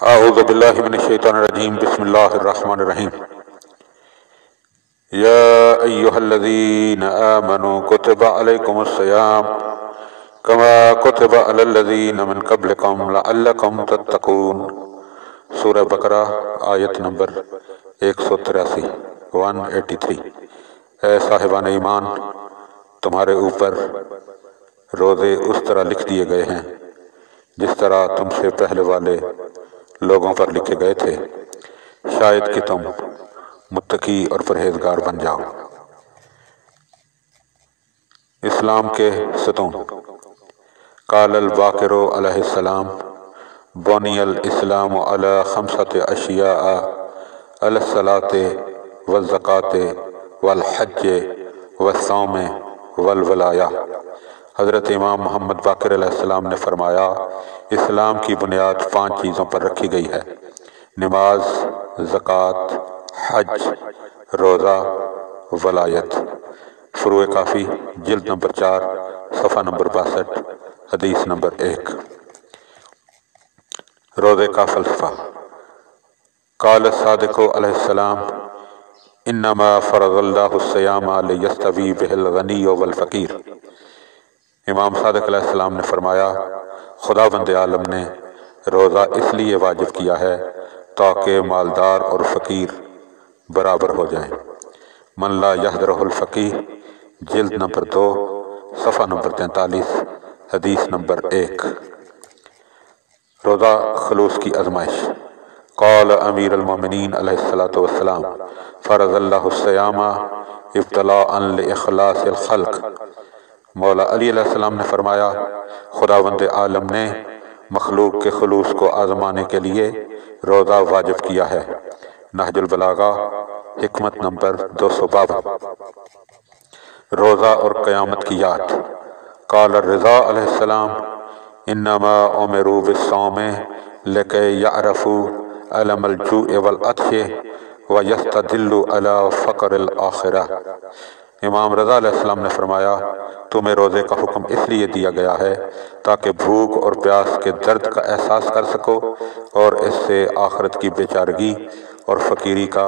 اعوذ باللہ من الشیطان الرجیم بسم اللہ الرحمن الرحیم یا ایہا الذین آمنوا کتب علیکم الصیام کما کتب علی الذین من قبلکم لعلکم تتقون۔ سورہ بقرہ آیت نمبر 183 183۔ اے صاحبان ایمان، تمہارے اوپر روزے اس طرح لکھ دیے گئے ہیں جس طرح تم سے پہلے والے لوگوں پر لکھے گئے تھے، شاید کہ تم متقی اور پرہیزگار بن جاؤ۔ اسلام کے ستون۔ قال الباقر علیہ السلام: بنی الاسلام علی خمسۃ اشیاء، علی الصلاۃ والزکاۃ والحج والصوم والولایہ۔ حضرت امام محمد باقر علیہ السلام نے فرمایا، اسلام کی بنیاد 5 چیزوں پر رکھی گئی ہے: نماز، زکوٰۃ، حج، روزہ، ولایت۔ فروع کافی جلد نمبر 4 صفحہ نمبر 62 حدیث نمبر 1۔ روزے کا فلسفہ۔ قال الصادق علیہ السلام: انما فرض اللہ الصیام لیستوی بہ الغنی والفقیر۔ امام صادق علیہ السلام نے فرمایا، خداوند عالم نے روزہ اس لیے واجب کیا ہے تاکہ مالدار اور فقیر برابر ہو جائیں۔ من لا یحضرہ الفقیہ، جلد نمبر 2 صفحہ نمبر 43 حدیث نمبر 1۔ روزہ خلوص کی آزمائش۔ قال امیر المومنین علیہ السلام: فرض اللہ الصیام ابتلاء لاخلاص الخلق۔ مولا علی علیہ السلام نے فرمایا، خداوند عالم نے مخلوق کے خلوص کو آزمانے کے لیے روزہ واجب کیا ہے۔ نہج البلاغہ حکمت نمبر 252۔ روزہ اور قیامت کی یاد۔ قال الرضا علیہ السلام: انما امروا بالصوم لکی یعرفوا علم الجوع والعطش ویستدلوا علی فقر الآخرہ۔ امام رضا علیہ السلام نے فرمایا، تمہیں روزے کا حکم اس لیے دیا گیا ہے تاکہ بھوک اور پیاس کے درد کا احساس کر سکو اور اس سے آخرت کی بے چارگی اور فقیری کا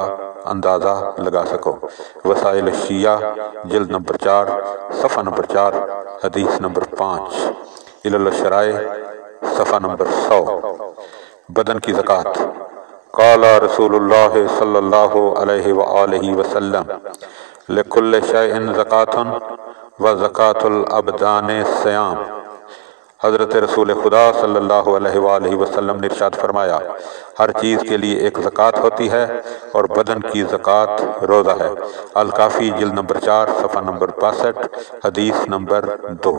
اندازہ لگا سکو۔ وسائل الشیعہ جلد نمبر 4 صفحہ نمبر 4 حدیث نمبر 5۔ علل الشرائع صفحہ نمبر 100۔ بدن کی زکوٰۃ۔ قال رسول اللہ صلی اللہ علیہ وآلہ وسلم: لکل شیء زکاۃ وزکاۃ الابدان الصیام۔ حضرت رسول خدا صلی اللہ علیہ وآلہ وسلم نے ارشاد فرمایا، ہر چیز کے لیے ایک زکوٰۃ ہوتی ہے اور بدن کی زکوٰۃ روزہ ہے۔ الکافی جلد نمبر 4 صفحہ نمبر 62 حدیث نمبر 2۔